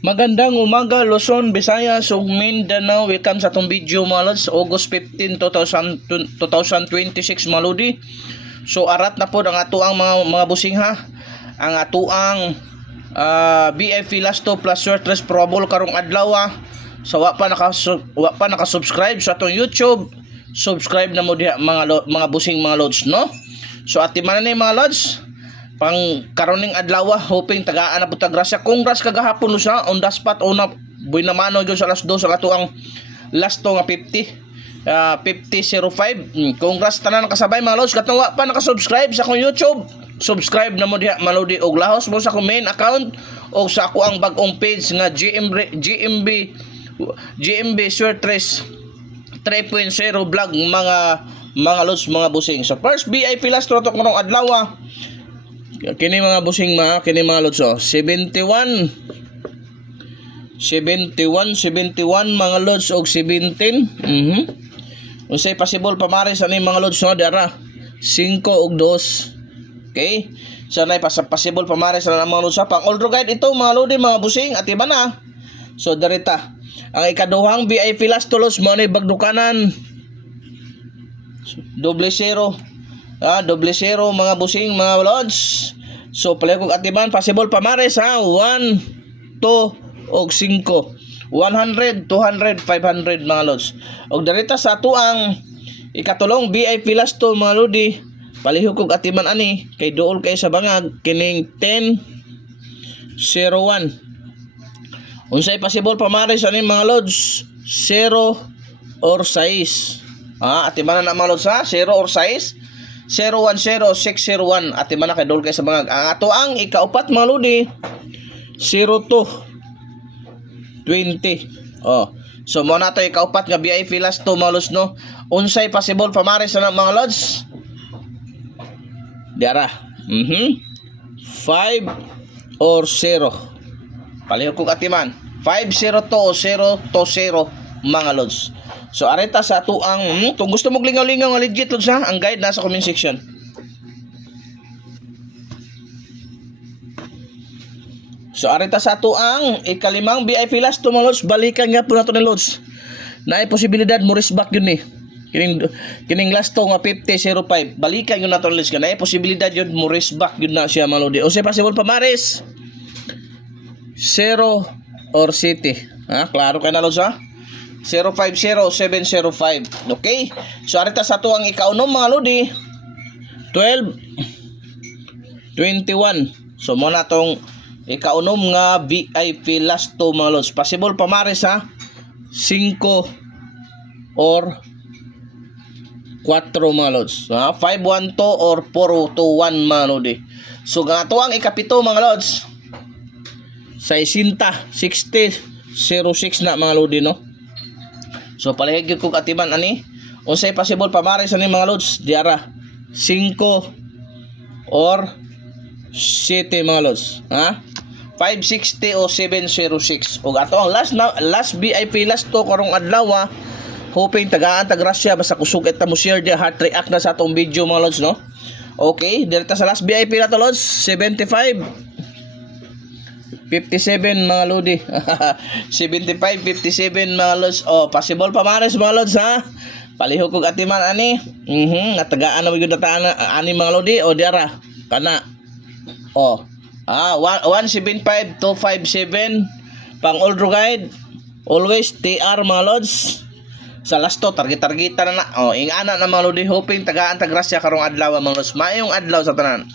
Magandang umaga Luzon, Visayas ug Mindanao. Welcome sa atong video mga lods. August 15, 2026 mga lodi. So arat na po ang ato ang mga busing ha. Ang ato ang BFP Lasto plus Swertres Probable karong adlaw. So wa pa naka-subscribe sa atong YouTube. Subscribe na mo diha mga busing mga lods no. So ati man ni mga lods. Pang karoning adlaw, hoping tagaan na po tagrasya. Congrats kagahapon sa on the spot una buy na mano gyud sa alas 2 sa ato ang last to nga 5005. Congrats tanan kasabay mga lods. Katong wa pa naka-subscribe sa akong YouTube, subscribe na mo diha malodi og lahos mo sa akong main account o sa ako ang bag-ong page nga GMB Swertres 3.0 vlog mga lods mga busing. So first VIP last to karong adlaw. Kini mga busing kini mga lods 71 mga lods og 17. Unsay possible pamares ani mga lods no dara 5 og 2. Okay? So nay possible pamares na mga lods pang all guide ito mga lodi mga busing at iba na. So darita ang ikaduhang VIP last tulos mo ni bagdukanan double zero mga busing mga lods. So pala kung atiman possible pamares ha 1, 2 og 5 100, 200, 500 mga lods. Og darita sa ato ang ikatulong VIP last to mga lodi palihog kog atiman ani kay duol kay sa bangag kining 1001. Unsay possible pamares ani mga lods 0 or 6. Atiman na mga lods ha 0 or 6 010601 at man kay dol kay sa mga ang ato ang ikaupat mga lodi 0220. So mo na to ikaupat nga VIP last to mga lods no. Unsay possible pamares na mga lods diara 5 or 0 palihog kog atiman 502 o 020 mga lods. So areta sa ato ang kung gusto mong lingaw-lingaw nga legit lods ha, ang guide nasa comment section. So areta sa ato ang ikalimang VIP last to mga lods, balikan nga po nato ni lods. Naay posibilidad mo risback yun ni. Kining last to nga 5005, balikan yun nato ni lods. Naay posibilidad yun mo risback yun na siya mga lodi. O say possible pamares 0 or city. Klaro kay na lods ha. 050705. Okay? So arita sa ato ang ikaunom mga lodi 1221. So mo na tong ikaunom nga VIP last to mga lods. Possible pamares ha 5 or 4 mga lods. 512 or 421 mga lodi. So nga ato ang ikapito mga lods 60 06 na mga lodi no. So palihig gyud kog atiman ani unsay possible pamares ani mga lods diara 5 or 7 mga lods 560 o 706. Og ato ang last VIP last to karong adlaw hoping tagaan tagrasya basta kusog eta mo share dia heart react na sa atong video mga lods no. Okay direta sa last VIP na to lods 57 mga lodi 57 mga lods. Possible pamares mga lods ha palihog kog atiman ani natagaan na gyud dataan ani mga lodi o diara kana 175257 pang all guide always TR mga lods sa lasto target na ingana na mga lodi hoping tagaan tagrasya karong adlaw mga lods. Maayong adlaw sa tanan.